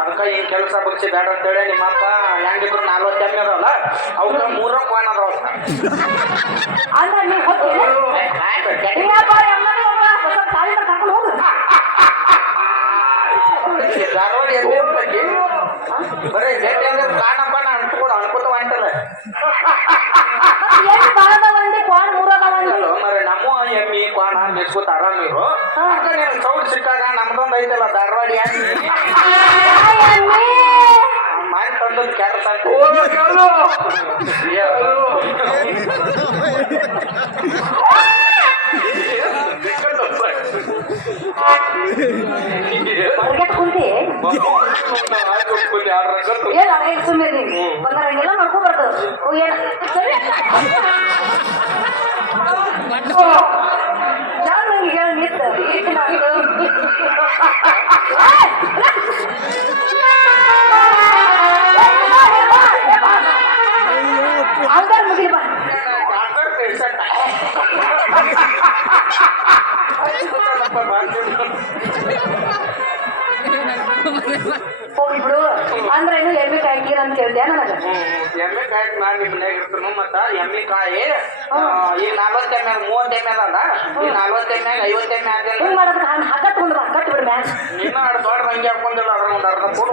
ಅದಕ್ಕ ಈ ಕೆಲಸ ಬಗ್ಸಿ ಬೇಡ ಅಂತೇಳಿ ನಿಮ್ಮ ಅಪ್ಪ ಹೆಂಗಿದ್ರು 40 ಎಮ್ಮೆ ಅದಾವಲ್ಲ ಅವಕ್ಕ 3 ಕ್ವಾನ್ ಅದಾವ ಧಾರವಾಡ ಎಮ್ಮೆ ಬರೀ ಜೇಟಿ ಅಂದ್ರೆ ಕಾಣಪ್ಪ ಅನ್ಕೋತ ಹೊಂಟಲ್ಲ ಮರ ನಮ್ಮ ಎಮ್ಮಿ ಕ್ವಾಣ ಮೆಸ್ಕೋತ ಆರಾಮಿರು ಸೌಂಡ್ ಸಿಕ್ಕಾಗ ನಮ್ದೊಂದು ಐತಲ್ಲ ಧಾರವಾಡ ಮಾಡಿ ತಂದದ್ದು ಕೆಲಸ ಬಂದಾರಂಗೆಲ್ಲ ಮಾಡ್ಕೊಂಡ್ ಬರ್ತದ ಹೇಳ ನಿಂತ ಆಲ್ದಾರ್ ಮುಗಿಲ್ ಬಾ ಹೋಗ್ಬಿಡು ಅಂದ್ರೆ ಏನು ಎಮ್ಮೆ ಕಾಯ್ಕೀರ ಅಂತ ಕೇಳ್ದೆ ನನಗ ಎಮ್ಮೆ ಕಾಯಿ ನಾನು ನಿಮ್ಮ ಮನ್ಯಾಗ ಇರ್ತನು ಮತ್ತ ಎಮ್ಮೆ ಕಾಯಿ ಈಗ 40 ಎಮ್ಮೆ 30 ಎಮ್ಮೆ ಅದ ಈ 40 ಎಮ್ಮೆ 50 ಎಮ್ಮೆ ಆದ ಹಿಂಗ್ ಮಾಡೋದಕ್ಕೆ ಹಗ್ಗ ತಗೊಂಡು ಬಾ ಕಟ್ಟಿ ಬಿಡು ಮ್ಯಾಲ ನೀನು ಅರ್ಧ ದೊಡ್ಡ ರಂಗಿ ಹಾಕೊಂಡಿಲ್ಲ ಅದ್ರ ಒಂದು ಅರ್ಧ ಕೊಡು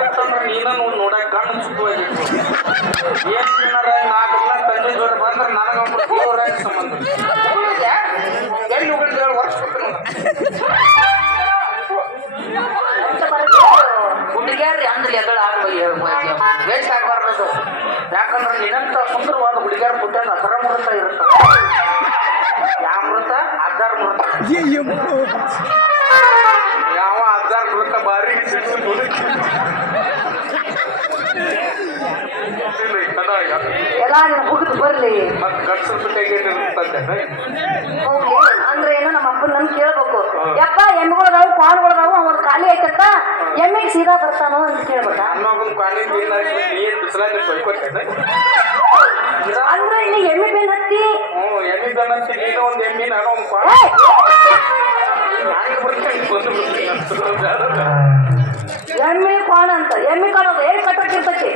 ಕಟ್ಟಂದ್ರೆ ನೀನ ನೋಡಕ್ ಕಣ್ಣು ಸುತ್ತವಾಗಿತ್ತು ಏನ್ ಏನಾರ 4 ದಿನ ತಂದೆ ಜೋಡಿ ಬಂದ್ರೆ ನನಗೊಂದು ದೇವರಾಗಿ ಸಂಬಂಧ ಎಲ್ಲಿ ಹೋಗಿದ್ರೆ ವರ್ಷ ಹುಡುಗಿಯಾರ್ರಿ ಅಂದ್ರೆ ಎದಳ ವೇಸ್ಟ್ ಆಗ್ಬಾರ್ದು ಯಾಕಂದ್ರೆ ನಿನ್ನಂತ ಸುಂದರವಾದ ಹುಡುಗಿಯಾರ ಪುಟ್ಟ ಅಸರ ಮೃತ ಇರುತ್ತ ಯಾವ ಮೃತ ಅರ್ಧಾರ ಮೃತ ಯಾವ ಅರ್ಧಾರ ಮೃತ ಬಾರಿ ಎಲ್ಲ ಮುಗಿದು ಬರ್ಲಿ ಹೋಗ್ಲಿ ಅಂದ್ರೆ ಏನು ನಮ್ಮ ಅಪ್ಪನ ನನ್ ಕೇಳ್ಬೇಕು ಯಪ್ಪ ಎಮ್ಮೆಗಳದಾವು ಪಾನ್ಗಳದಾವು ಅವ್ರ ಖಾಲಿ ಐತಂತ ಎಮ್ಮೆಗೆ ಸೀದಾ ಬರ್ತಾನೋ ಅಂತ ಕೇಳ್ಬೇಕ ಅಂದ್ರೆ ಇನ್ನು ಎಮ್ಮೆ ಬೆನ್ ಹತ್ತಿ ಎಮ್ಮೆ ಕ್ವಾಣ ಅಂತ ಎಮ್ಮೆ ಕಾಣೋದು ಹೇಗೆ ಕಟ್ಟಾಕಿರ್ತೈತಿ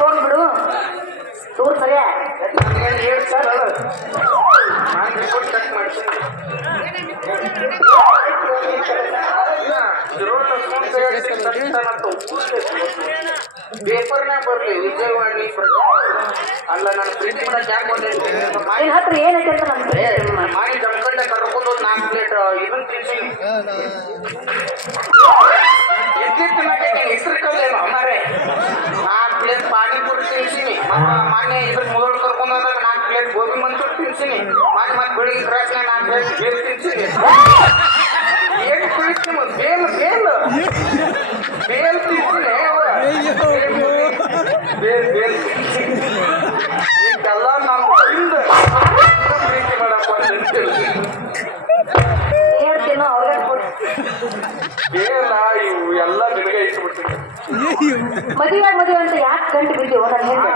ಹೋಗ್ಬಿಡು ದೂರ ಸರಿಯಾ ಪೇಪರ್ನಾಗ ಬರ್ಲಿ ವಿಜಯವಾಣಿ ಅಲ್ಲ ನಾನು ಪ್ರಿಂಟ್ ಮಾಡಕ್ಕೆ ಯಾಕೆ ನಿನ್ನ ಹತ್ರ ಏನೈತೆ ಅಂತ ನಮ್ಗೆ ಮಾಡಿ ಜಮ್ಕಂಡೆ ಕರ್ಕೊಂಡು 4 ಪ್ಲೇಟ್ ಇದನ್ನ ತಿನ್ಸಿ ಹೆಸರು ಕಲ್ಲೇನು ಅಮ್ಮಾರೆ 4 ಪ್ಲೇಟ್ ಪಾನಿಪುರಿ ತಿನ್ಸಿನಿ ಮಾನ್ಯ ಇದ್ರ ಮೊದಲು ಕರ್ಕೊಂಡು ಹೋದಾಗ 4 ಪ್ಲೇಟ್ ಗೋಬಿ ಮಂಚೂರಿ ತಿನ್ಸಿನಿ ಮತ್ತೆ ಬೆಳಿಗ್ಗೆ ಕ್ರಾಸ್ನಾಗ 4 ಪ್ಲೇಟ್ ಬೇಲ್ ತಿನ್ಸಿನಿ ಏನು ಕುಳಿತು ಬೇಲ್ ಬೇಲ್ ಬೇಲ್ ತಿನ್ಸಿನಿ ಬೇಲ್ ಬೇಲ್ ಇದೆಲ್ಲ ನಮ್ಮ ಹಿಂದ ಪ್ರೀತಿ ಮಾಡಪ್ಪ ಹೇಳ್ತೀನೋ ಅವ್ರಿಗೆ ಏನ ಇವು ಎಲ್ಲ ನಿನಗೆ ಇಟ್ಬಿಡ್ತೀನಿ ಮದುವೆ ಅಂತ ಯಾಕೆ ಗಂಟು ಬಿದ್ದೀವೋ ನನ್ನ ಹೆಣ್ಣು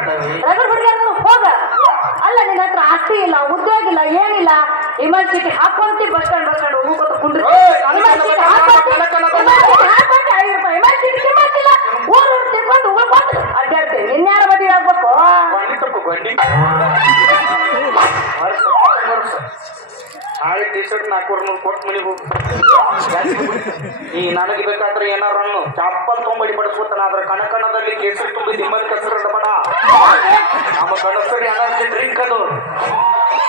ರಗಡ್ ಹುಡುಗಿಯನ್ನು ಹೋಗ ಅಲ್ಲ ನಿನ್ನ ಹತ್ರ ಆಸ್ತಿ ಇಲ್ಲ ಉದ್ಯೋಗ ಇಲ್ಲ ಏನಿಲ್ಲ ಇಮರ್ಜೆನ್ಸಿ ಹಾಕೊಂತಿ ಬಸ್ ಸ್ಟ್ಯಾಂಡ್ ಹೋಗೋದು ಕುಂಡ್ರಿ ಊರು ತಿರ್ಕೊಂಡು ಉಳ್ಕೊಂಡು ಅಡ್ಡಾಡ್ತೇವೆ ಇನ್ಯಾರ ಮದುವೆ ಆಗ್ಬೇಕು ನಾಳೆ ಟಿ ಶರ್ಟ್ 400 ಕೊಟ್ಟು ಮನೆಗೆ ಹೋಗಿ ಈ ನನಗೆ ಬೇಕಾದ್ರೆ ಏನಾರ ಚಪ್ಪಲ್ ತೊಂಬಡಿ ಬಡಿಸ್ಕೊತಾನ ಅದ್ರ ಕಣಕಣದಲ್ಲಿ ಕೇಸರಿ ತುಂಬಿ ನಿಮ್ಮಲ್ಲಿ ಕೆಸರು ಬೇಡ ನಮ್ಮ ಗಣಸರಿ ಎನರ್ಜಿ ಡ್ರಿಂಕ್ ಅದು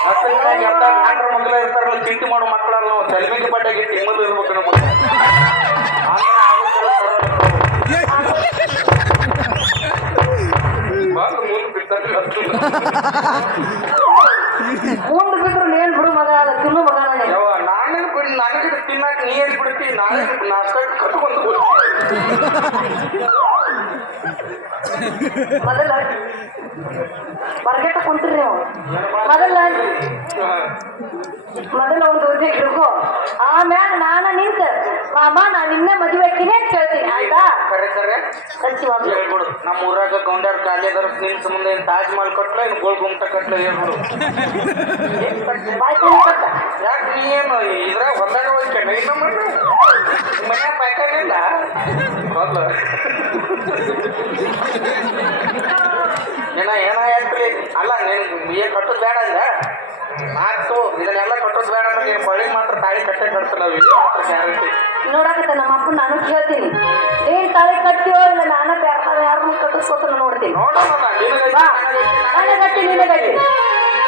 ಹಸಿರಿನಾಗ ಎಲ್ಲ ಗಂಡ್ರ ಮಕ್ಕಳ ಇರ್ತಾರಲ್ಲ ತಿಂಡಿ ಮಾಡೋ ಮಕ್ಕಳಲ್ಲ ನಾವು ತಲೆಮಿಗೆ ಬಡ್ಡಾಗಿ ನಿಮ್ಮದು ಇರ್ಬೇಕು ನಮಗೆ ಮುಂದೆ ಬಿಡ್ತಾರೆ ಮುಂದೆ ಬಿದ್ರು ಏನ್ ಬಿಡು ಮಗ ಅದ ತಿನ್ನು ಮಗ ನನಗೆ ತಿನ್ನಕ್ ನೀ ಏನ್ ಬಿಡ್ತಿ ನಾಳೆ ನಾಷ್ಟ ಕಟ್ಕೊಂಡು ಮೊದಲ ಹೊರಗೆಟ್ಟ ಕುಂತ್ರಿ ನೀವು ಮೊದಲ ಒಂದು ಉದ್ಯೋಗ ಹಿಡ್ಕೊ ಮ್ಯಾಲ ನಾನ ನಿಂತ ಮಾಮ ನಾ ನಿನ್ನೆ ಮದುವೆ ಆಕಿನೇ ಅಂತ ಕೇಳ್ತೀನಿ ಆಯ್ತಾ ಕರೆ ಕರೆ ಸತ್ಯವಾಗಿ ಹೇಳ್ಬಿಡು ನಮ್ಮ ಊರಾಗ ಗೌಂಡ್ಯಾರ ಕಾಲೇದರ ನಿನ್ ಸಂಬಂಧ ಏನ್ ತಾಜ್ ಮಹಲ್ ಕಟ್ಲ ಏನ್ ಗೋಲ್ ಗುಮ್ಟ ಕಟ್ಲ ಹೇಳ್ಬಿಡು ಬಾಯ್ ಕಡೆ ಕಟ್ಟ ಯಾಕೆ ನೀ ಏನು ಇದ್ರಾಗ ಹೊಲ್ದಾಗ ಹೋಗ್ಕೊಂಡ ಇನ್ನ ಮನ್ಯಾಗ ಬಾಯ್ಕೊಂಡಿಲ್ಲ ಹೊಲ್ಲ ಏನ ಹೇಳ್ತೀರಿ ಅಲ್ಲ ನೀನ್ ಏನ್ ಕಟ್ಟೋದ್ ಬೇಡ ಅಂದ ಮಾತು ಇದನ್ನೆಲ್ಲ ಕಟ್ಟೋದ್ ಬೇಡ ಅಂದ್ರೆ ನೀನ್ ಬಳಿ ಮಾತ್ರ ತಾಳಿ ಕಟ್ಟೆ ಕಟ್ತಲ್ಲ ಮಾತ್ರ ಗ್ಯಾರಂಟಿ ನೋಡಕತ್ತ ನಮ್ಮ ಅಪ್ಪ ನಾನು ಕೇಳ್ತೀನಿ ನೀನ್ ತಾಳಿ ಕಟ್ತೀವೋ ಇಲ್ಲ ನಾನು ಯಾರನ್ನ ಕಟ್ಟಿಸ್ಕೊತ ನೋಡ್ತೀನಿ ನೋಡೋಣ ನಾನು ಗಟ್ಟಿ ನೀನೆ ಗಟ್ಟಿ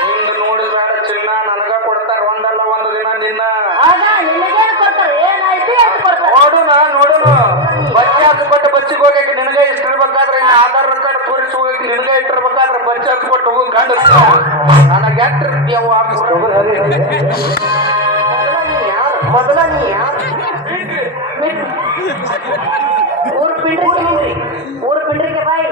ನಿಂದು ನೋಡಿದ ಬೇಡ ಚಿನ್ನ ನನಗ ಕೊಡ್ತಾರ ಒಂದಲ್ಲ ಒಂದು ದಿನ ನಿನ್ನ ಆಗ ನಿನಗೇನು ಕೊಡ್ತಾರೆ ಏನಾಯ್ತು ಅಂತ ಕೊಡ್ತಾರೆ ನೋಡೋಣ ಬಚ್ಚೆ ಹಚ್ಕೊಟ್ಟು ಬಚ್ಚಿಗೆ ಹೋಗಕ್ಕೆ ನಿನಗೆ ಇಷ್ಟಿರ್ಬೇಕಾದ್ರೆ ಆಧಾರ್ ಕಾರ್ಡ್ ತೋರಿಸಿ ಹೋಗಕ್ಕೆ ನಿನಗೆ ಇಟ್ಟಿರ್ಬೇಕಾದ್ರೆ ಬಚ್ಚೆ ಹಚ್ಕೊಟ್ಟು ಹೋಗಿ ಕಂಡು ನನಗೆ ಯಾರು ಮೊದಲ ನೀ ಯಾರು ಊರು ಪಿಂಡ್ರಿಗೆ ಬಾಯಿ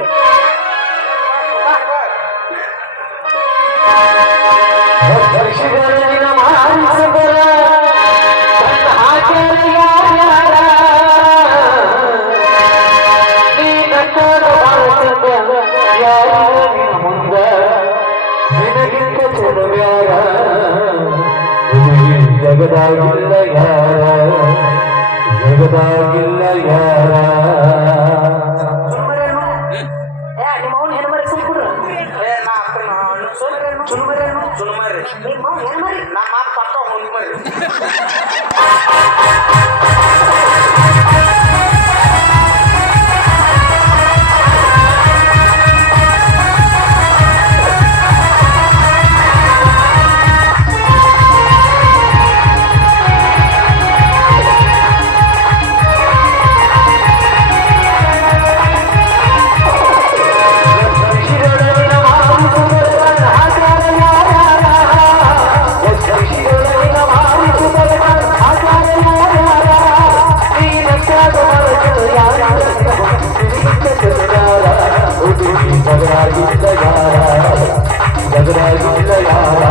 ಜಗದಾಗಿಲ್ಲ ಯಾರ ಜಗದಾಗಿಲ್ಲ ಯಾರ ನಿಮ್ಮ ಅವ್ನ ಹೆಣ್ಮರಿ ಸುಮ್ಕುಡ್ರು ಸುನ್ಮರಿ ನಿಮ್ಮ ಅವ್ನ ಹೆಣ್ಮರಿ ನಮ್ಮ ಪಕ್ಕ ಹೊಂದ್ಮರಿ ಜಗದಾಗಿಲ್ಲ ಯಾರ